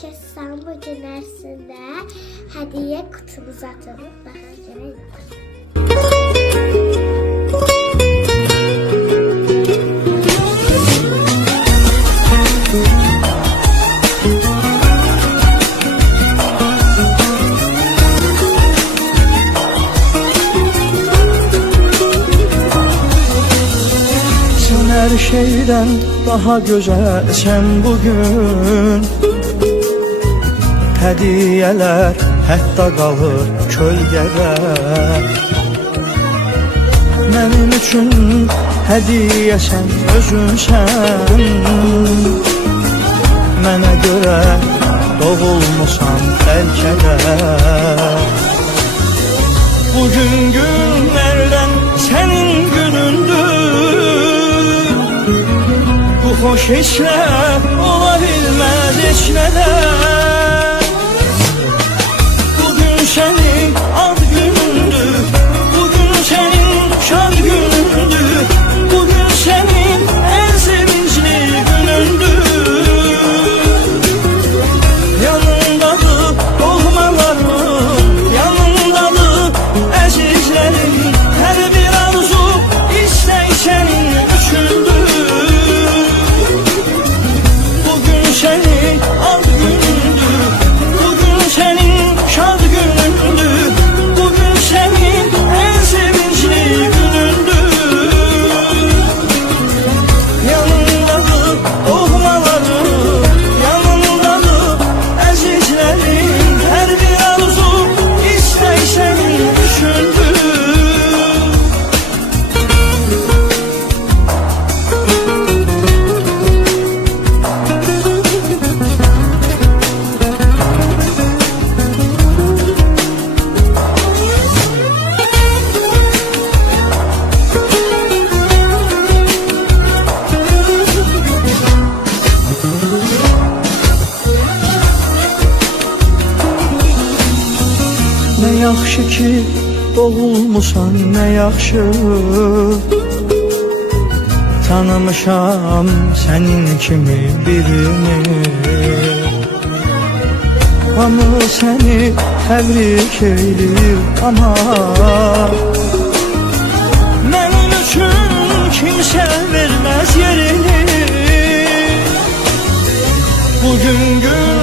Kəssən bu gün ərzində hədiyyə qutumuza atılıb. Baxın görək. Her şeyden daha güzelsen bugün. Hediyeler hətta qalır kölgədə. Mənim üçün hədiyəsən, özünsən. Mənə görə doğulmusan bəlkə də. Bugün günlərdən sənin günündür. Bu xoş işlər ola bilməz heç nədən. Bugün sənin ad günündür, bugün sənin şad günündür, bugün sənin ən sevincli günündür. Yanındadır doğmalarım, yanındadır əzizlərim. Hər bir arzu istək sənin üçündür. Senin ad günündür, bugün senin şad günündür, bugün senin en sevinçli günündür. Yanındadır doğmalarım, yanındadır əzizlərim. Hər bir arzu istək sənin düşündür. Nə yaxşı ki doğulmusan, nə yaxşı. Tanımışam sənin kimi birini. Hamı səni təbrik edir ama mənim üçün kimsə verməz yerini. Bugün gün